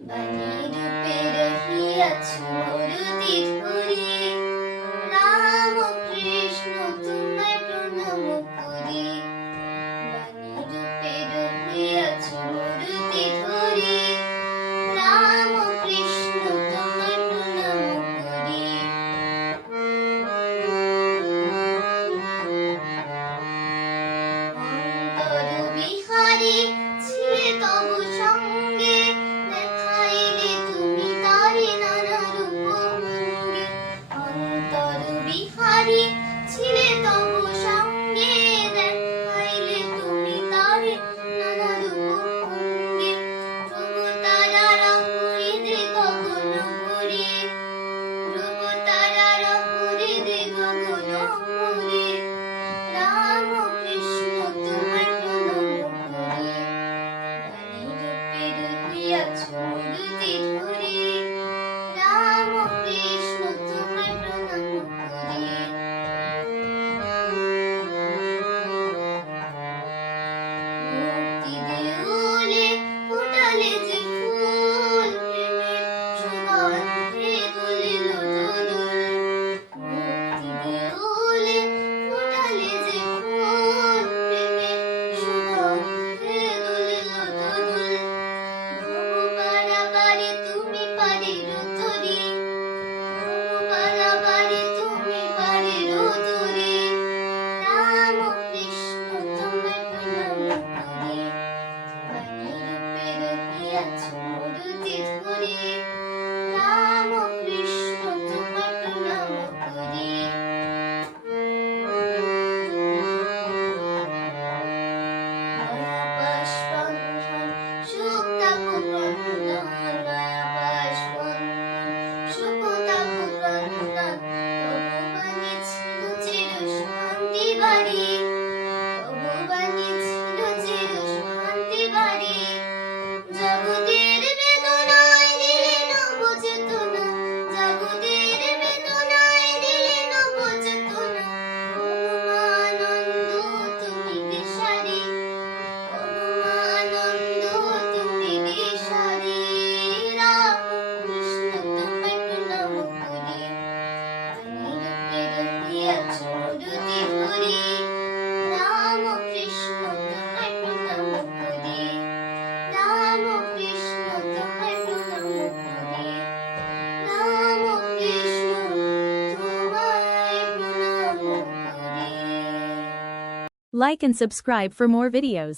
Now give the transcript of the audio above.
বাণী রূপে রহিয়াছ মরুদি ধরি রাম কৃষ্ণ তোমায় প্রণাম করি বাণী রূপে রহিয়াছ মরুদি ধরি রাম কৃষ্ণ তোমায় প্রণাম করি অন্তর বিহারী ছিলে তব Like and subscribe for more videos.